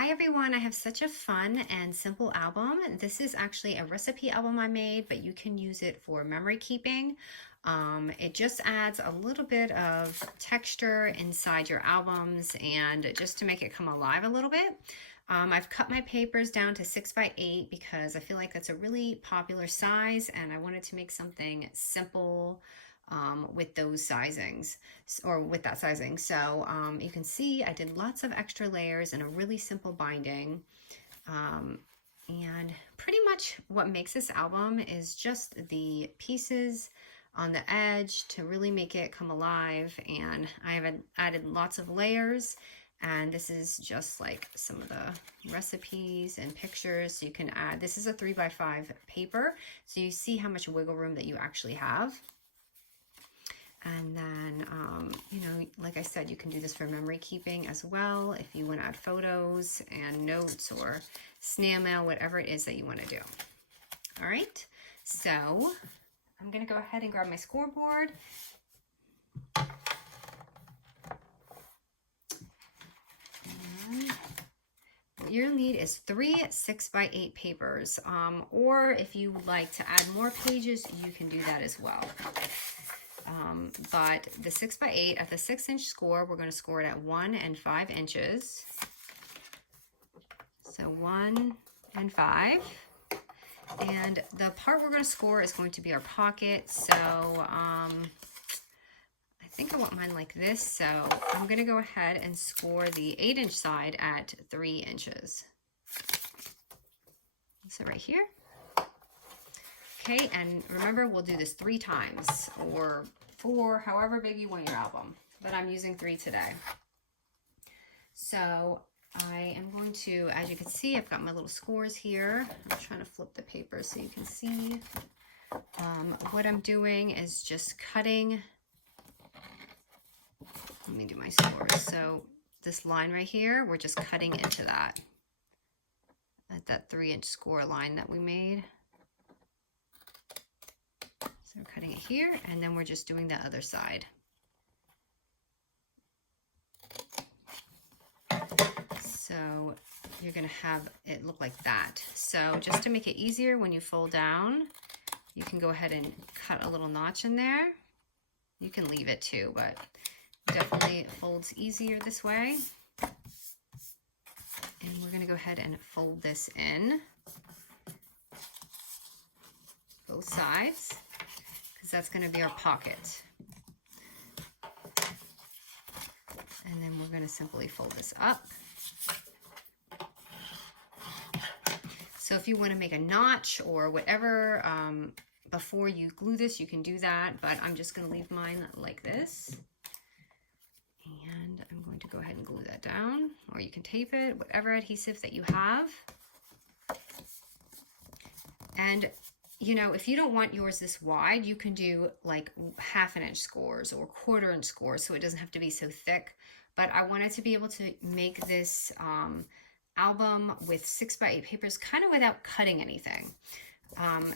Hi everyone, I have such a fun and simple album. This is actually a recipe album I made, but you can use it for memory keeping. It just adds a little bit of texture inside your albums and just to make it come alive a little bit. I've cut my papers down to 6 by 8 because I feel like that's a really popular size and I wanted to make something simple with those sizings or with that sizing. So you can see I did lots of extra layers and a really simple binding. And pretty much what makes this album is just the pieces on the edge to really make it come alive. And I have added lots of layers. And this is just like some of the recipes and pictures. So you can add, this is a 3 by 5 paper. So you see how much wiggle room that you actually have. And then, you know, like I said, you can do this for memory keeping as well if you want to add photos and notes or snail mail, whatever it is that you want to do. All right, so I'm going to go ahead and grab my scoreboard. And what you'll need is 3 6 by 8 papers, or if you would like to add more pages, you can do that as well. But the 6 by 8 at the 6-inch score, we're going to score it at 1 and 5 inches. So 1 and 5. And the part we're going to score is going to be our pocket. So I think I want mine like this. So I'm going to go ahead and score the 8-inch side at 3 inches. So right here. Okay, and remember we'll do this 3 times or 4, however big you want your album, but I'm using 3 today. So I am going to, as you can see, I've got my little scores here. I'm trying to flip the paper so you can see. What I'm doing is just cutting. Let me do my scores. So this line right here, we're just cutting into that, at that 3-inch score line that we made. So we're cutting it here, and then we're just doing the other side. So you're going to have it look like that. So just to make it easier, when you fold down, you can go ahead and cut a little notch in there. You can leave it too, but definitely folds easier this way. And we're going to go ahead and fold this in both sides, because that's going to be our pocket. And then we're going to simply fold this up. So if you want to make a notch or whatever before you glue this, you can do that, but I'm just going to leave mine like this. And I'm going to go ahead and glue that down, or you can tape it, whatever adhesive that you have. And you know, if you don't want yours this wide, you can do like 1/2 inch scores or 1/4 inch scores, so it doesn't have to be so thick. But I wanted to be able to make this album with 6 by 8 papers kind of without cutting anything.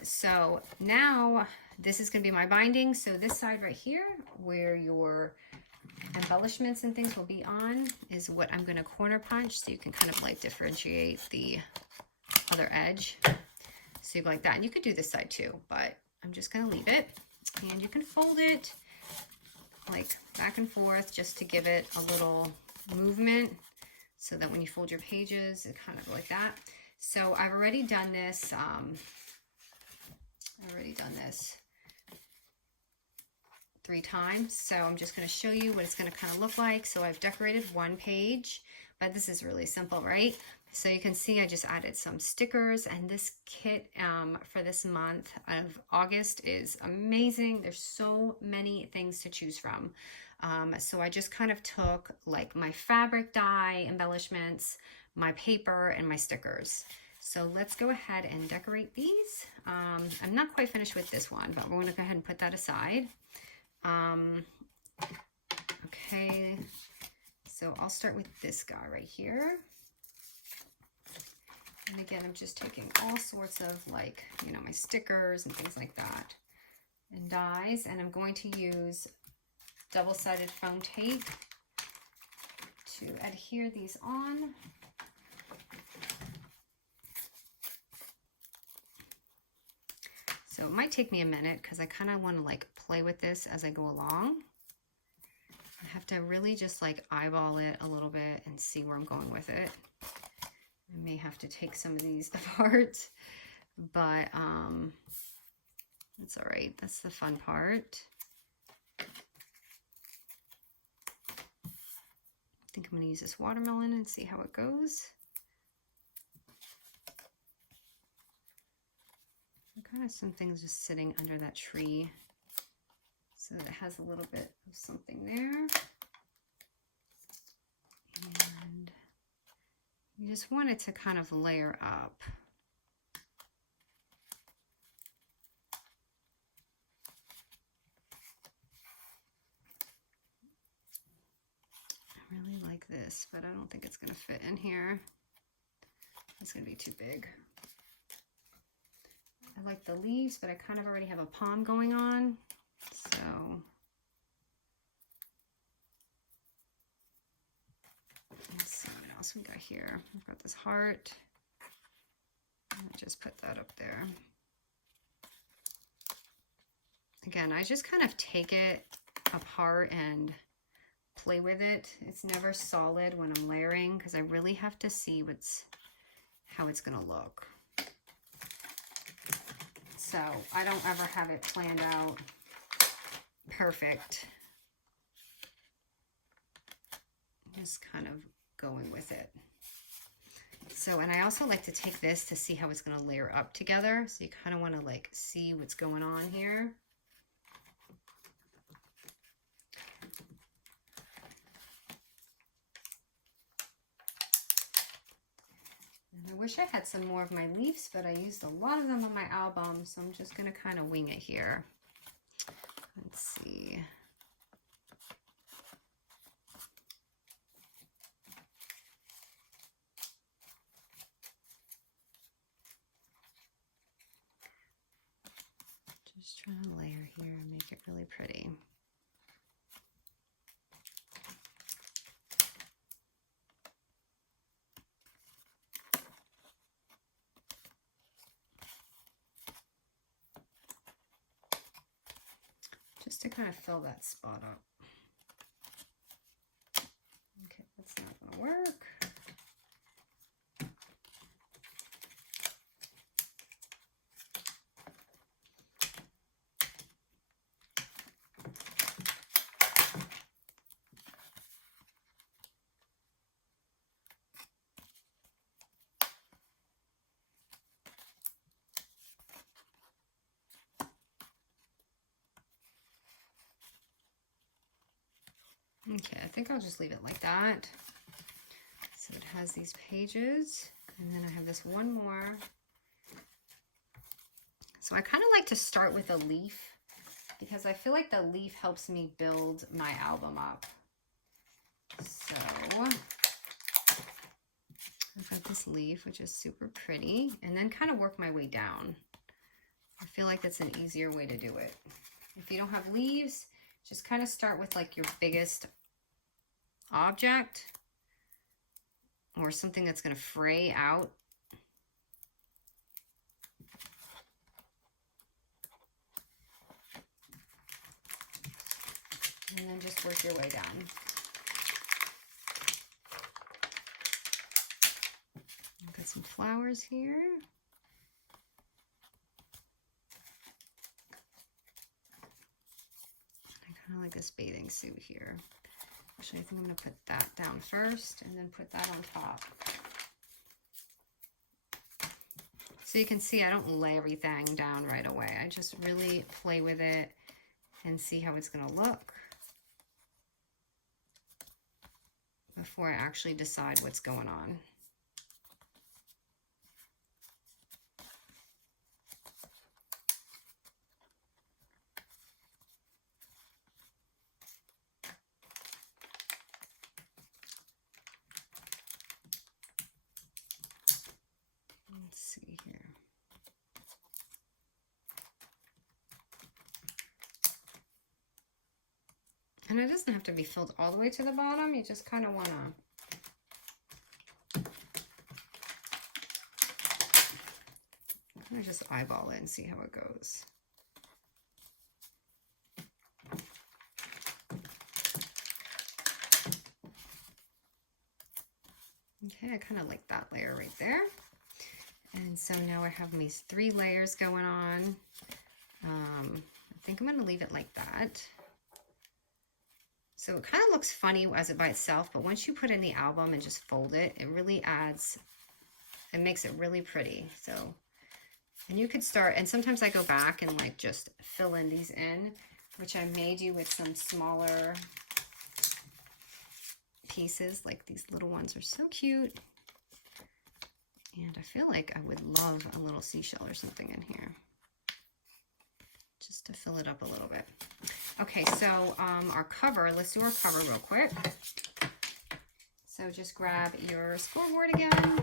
So now this is going to be my binding. So this side right here, where your embellishments and things will be on, is what I'm going to corner punch, so you can kind of like differentiate the other edge. So you go like that, and you could do this side too, but I'm just going to leave it. And you can fold it like back and forth just to give it a little movement, so that when you fold your pages, it kind of like that. So I've already done this. I've already done this 3 times. So I'm just going to show you what it's going to kind of look like. So I've decorated 1 page, but this is really simple, right? So you can see I just added some stickers, and this kit for this month of August is amazing. There's so many things to choose from. So I just kind of took like my fabric dye embellishments, my paper, and my stickers. So let's go ahead and decorate these. I'm not quite finished with this one, but we're going to go ahead and put that aside. Okay, so I'll start with this guy right here. And again, I'm just taking all sorts of like, you know, my stickers and things like that and dies. And I'm going to use double-sided foam tape to adhere these on. So it might take me a minute because I kind of want to like play with this as I go along. I have to really just like eyeball it a little bit and see where I'm going with it. I may have to take some of these apart, but that's all right. That's the fun part. I think I'm going to use this watermelon and see how it goes. Kind of some things just sitting under that tree so that it has a little bit of something there. And you just want it to kind of layer up. I really like this, but I don't think it's going to fit in here. It's going to be too big. I like the leaves, but I kind of already have a palm going on. So let's see what else we got here. We've got this heart. I'll just put that up there. Again, I just kind of take it apart and play with it. It's never solid when I'm layering because I really have to see how it's going to look. So I don't ever have it planned out perfect. Just kind of going with it. So, and I also like to take this to see how it's going to layer up together. So you kind of want to like see what's going on here. I wish I had some more of my leaves, but I used a lot of them on my album, so I'm just going to kind of wing it here. Let's see. Just trying to layer here and make it really pretty. Just to kind of fill that spot up. Okay, that's not going to work. Okay, I think I'll just leave it like that. So it has these pages, and then I have this one more. So I kind of like to start with a leaf because I feel like the leaf helps me build my album up. So I've got this leaf, which is super pretty, and then kind of work my way down. I feel like that's an easier way to do it. If you don't have leaves, just kind of start with like your biggest object or something that's going to fray out. And then just work your way down. I've got some flowers here. I kind of like this bathing suit here. Actually, I think I'm going to put that down first and then put that on top. So you can see I don't lay everything down right away. I just really play with it and see how it's going to look before I actually decide what's going on. Let's see here. And it doesn't have to be filled all the way to the bottom. You just kind of want to just eyeball it and see how it goes. Okay, I kind of like that layer right there. And so now I have these 3 layers going on. I think I'm going to leave it like that. So it kind of looks funny as it by itself, but once you put in the album and just fold it, it really adds, it makes it really pretty. So, and you could start, and sometimes I go back and like just fill in these in, which I may do with some smaller pieces. Like these little ones are so cute. And I feel like I would love a little seashell or something in here, just to fill it up a little bit. Okay, so our cover, let's do our cover real quick. So just grab your scoreboard again.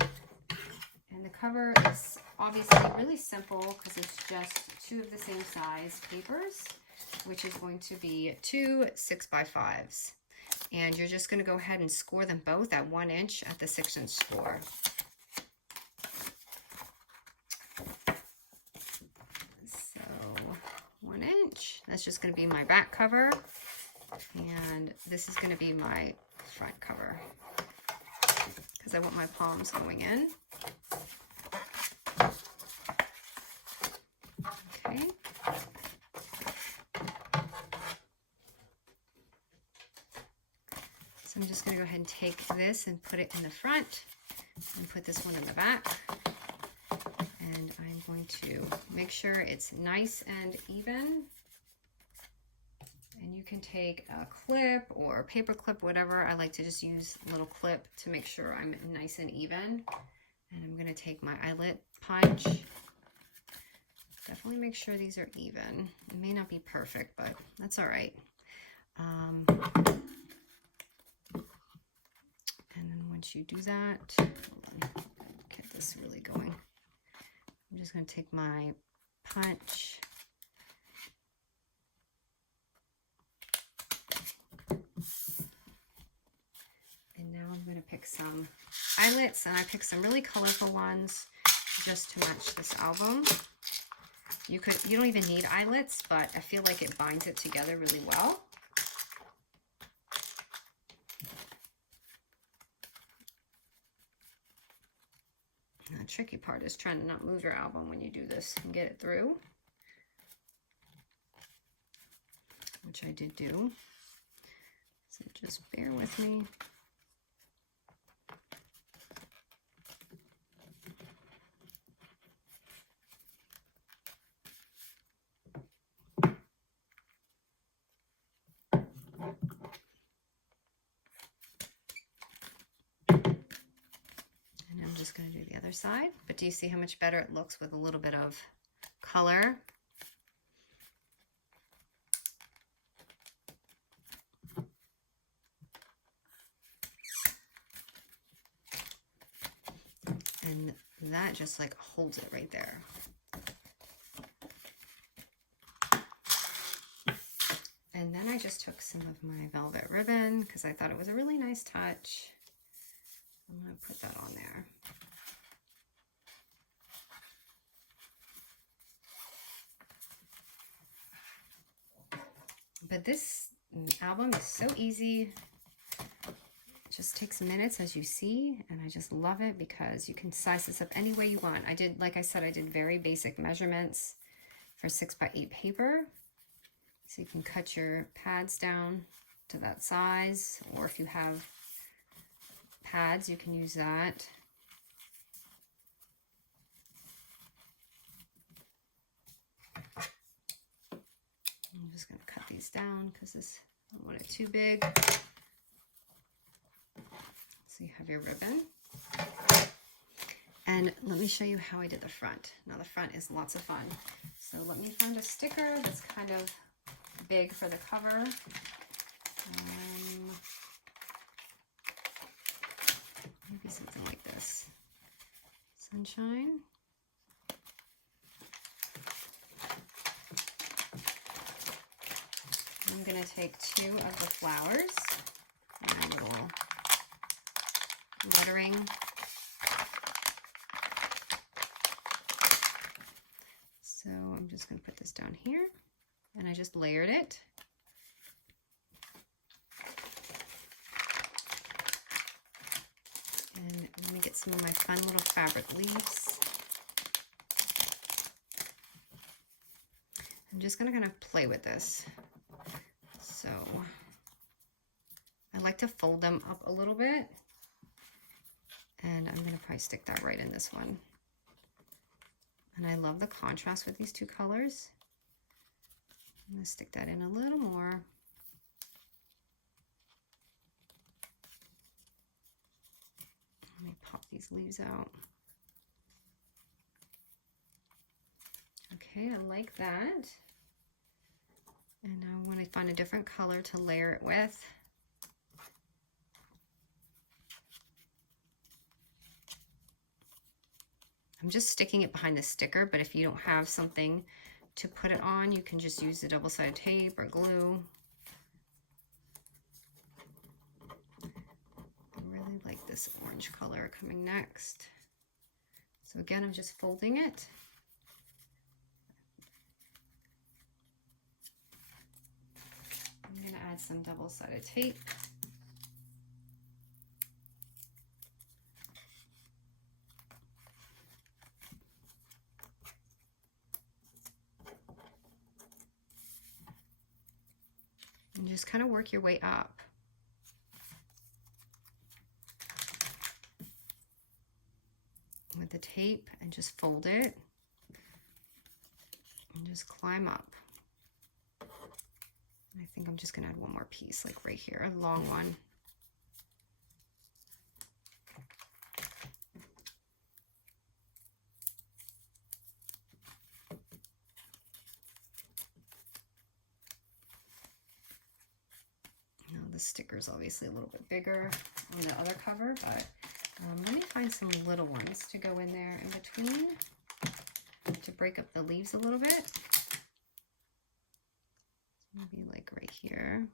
And the cover is obviously really simple because it's just 2 of the same size papers, which is going to be 2 6x5s. And you're just going to go ahead and score them both at 1 inch at the 6-inch score. So 1 inch, that's just going to be my back cover. And this is going to be my front cover because I want my palms going in. Okay. So I'm just going to go ahead and take this and put it in the front and put this one in the back. And I'm going to make sure it's nice and even. And you can take a clip or a paper clip, whatever. I like to just use a little clip to make sure I'm nice and even. And I'm going to take my eyelet punch. Definitely make sure these are even. It may not be perfect, but that's all right. And then once you do that, hold on, get this really going. I'm just going to take my punch. And now I'm going to pick some eyelets, and I picked some really colorful ones just to match this album. You don't even need eyelets, but I feel like it binds it together really well. The tricky part is trying to not move your album when you do this and get it through, which I did do. So just bear with me. And I'm just going to do the other side. But do you see how much better it looks with a little bit of color? And that just like holds it right there. And then I just took some of my velvet ribbon because I thought it was a really nice touch. I'm going to put that on there. But this album is so easy. It just takes minutes, as you see, and I just love it because you can size this up any way you want. I did, like I said, I did very basic measurements for 6x8 paper. So you can cut your pads down to that size, or if you have pads, you can use that. I'm just going to cut these down because I don't want it too big. So you have your ribbon. And let me show you how I did the front. Now the front is lots of fun. So let me find a sticker that's kind of big for the cover. Maybe something like this. Sunshine. I'm going to take 2 of the flowers, and a little lettering. So I'm just going to put this down here, and I just layered it. And Let me get some of my fun little fabric leaves. I'm just going to kind of play with this. So I like to fold them up a little bit. And I'm going to probably stick that right in this one. And I love the contrast with these two colors. I'm going to stick that in a little more. Let me pop these leaves out. Okay, I like that. And now I want to find a different color to layer it with. I'm just sticking it behind the sticker, but if you don't have something to put it on, you can just use the double-sided tape or glue. I really like this orange color coming next. So again, I'm just folding it. I'm going to add some double-sided tape. And just kind of work your way up. With the tape and just fold it. And just climb up. I think I'm just going to add one more piece, like right here, a long one. Now the sticker's obviously a little bit bigger on the other cover, but let me find some little ones to go in there in between to break up the leaves a little bit. Maybe like right here.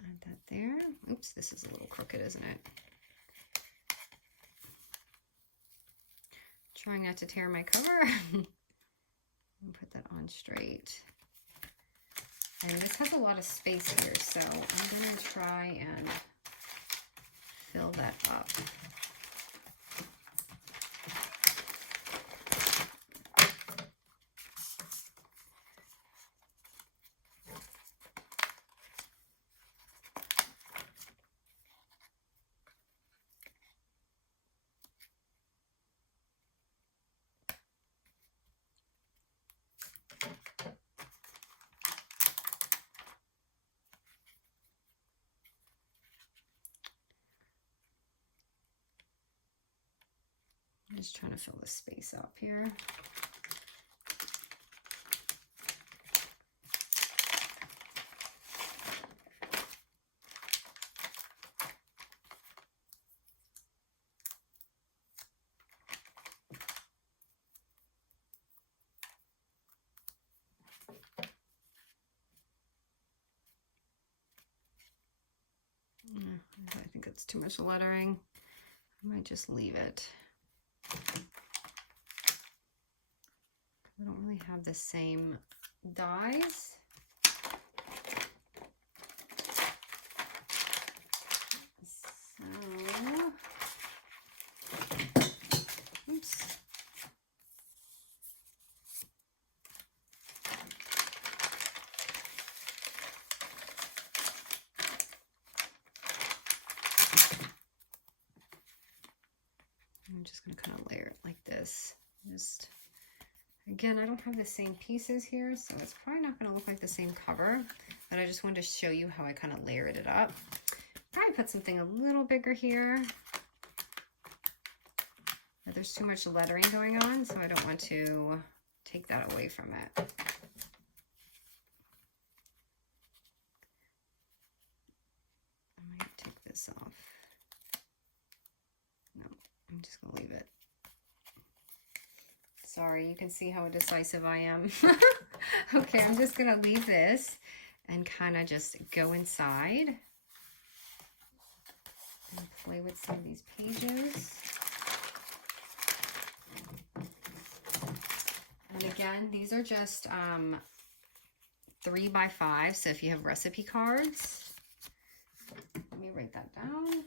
Add that there. Oops, this is a little crooked, isn't it? Trying not to tear my cover. And put that on straight. And this has a lot of space here, so I'm going to try and fill that up. I'm just trying to fill the space up here. I think it's too much lettering. I might just leave it. I don't really have the same dies. So, oops. I'm just going to kind of layer it like this. Just, again, I don't have the same pieces here, so it's probably not going to look like the same cover, but I just wanted to show you how I kind of layered it up. Probably put something a little bigger here. But there's too much lettering going on, so I don't want to take that away from it. I might take this off. No, I'm just going to leave it. Sorry, you can see how indecisive I am. Okay, I'm just going to leave this and kind of just go inside and play with some of these pages. I'm And again, these are just 3 by 5. So if you have recipe cards, let me write that down.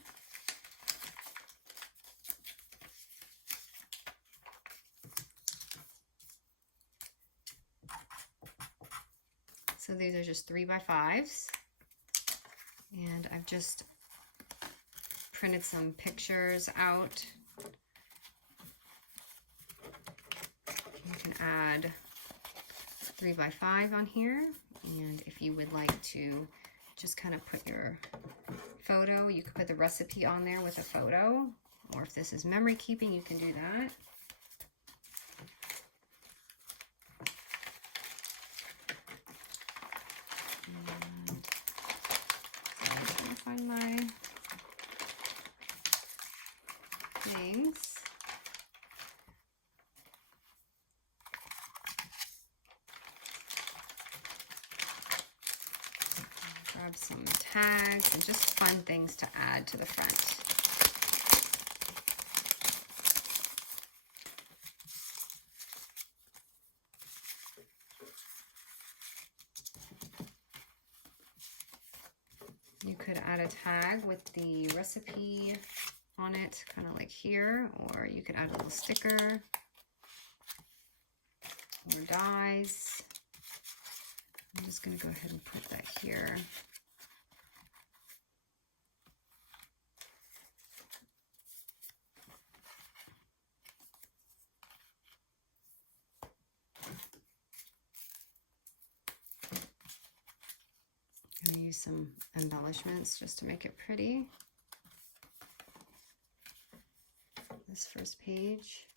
So these are just 3 by 5s. And I've just printed some pictures out. You can add 3 by 5 on here. And if you would like to just kind of put your photo, you could put the recipe on there with a photo. Or if this is memory keeping, you can do that. Find my things. Grab some tags and just fun things to add to the front. You could add a tag with the recipe on it, kind of like here, or you could add a little sticker or dies. I'm just going to go ahead and put that here. I'm going to use some embellishments just to make it pretty. This first page.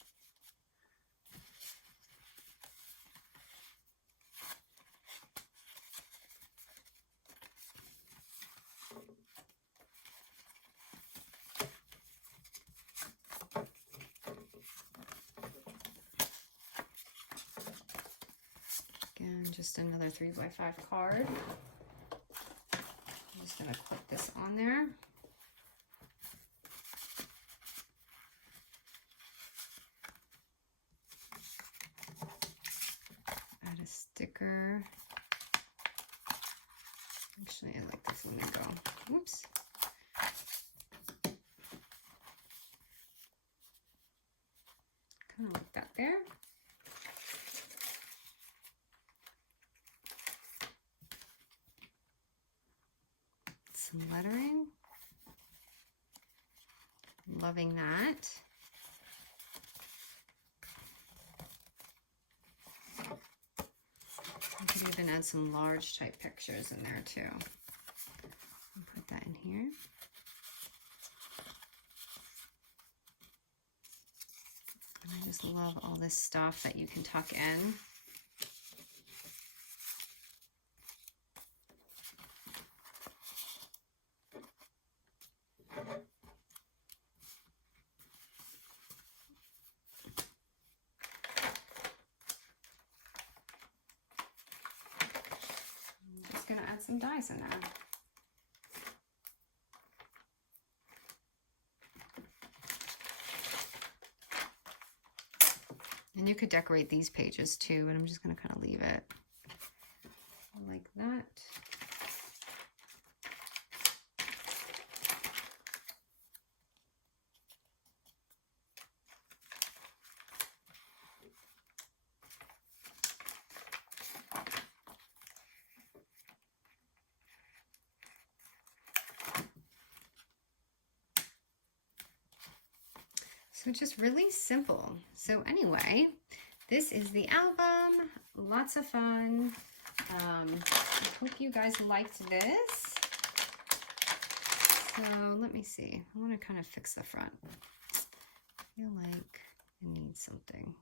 Again, just another 3 by 5 card. I'm just going to clip this on there. Add a sticker. Actually, I like this one to go. Whoops. Kind of like that there. Some lettering. Loving that. You could even add some large type pictures in there too. I'll put that in here. And I just love all this stuff that you can tuck in. Some dies in there. And you could decorate these pages too, and I'm just going to kind of leave it like that. So just really simple. So anyway, this is the album. Lots of fun. I hope you guys liked this. So let me see. I want to kind of fix the front. I feel like it needs something.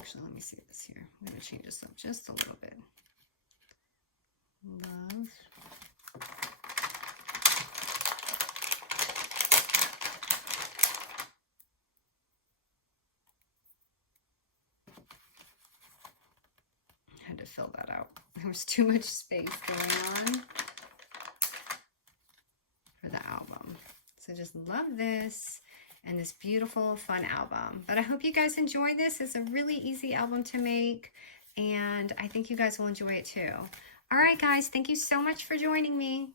Actually, let me see this here. I'm going to change this up just a little bit. Love. Had to fill that out. There was too much space going on for the album. So just love this and this beautiful, fun album. But I hope you guys enjoy this. It's a really easy album to make, and I think you guys will enjoy it too. All right, guys, thank you so much for joining me.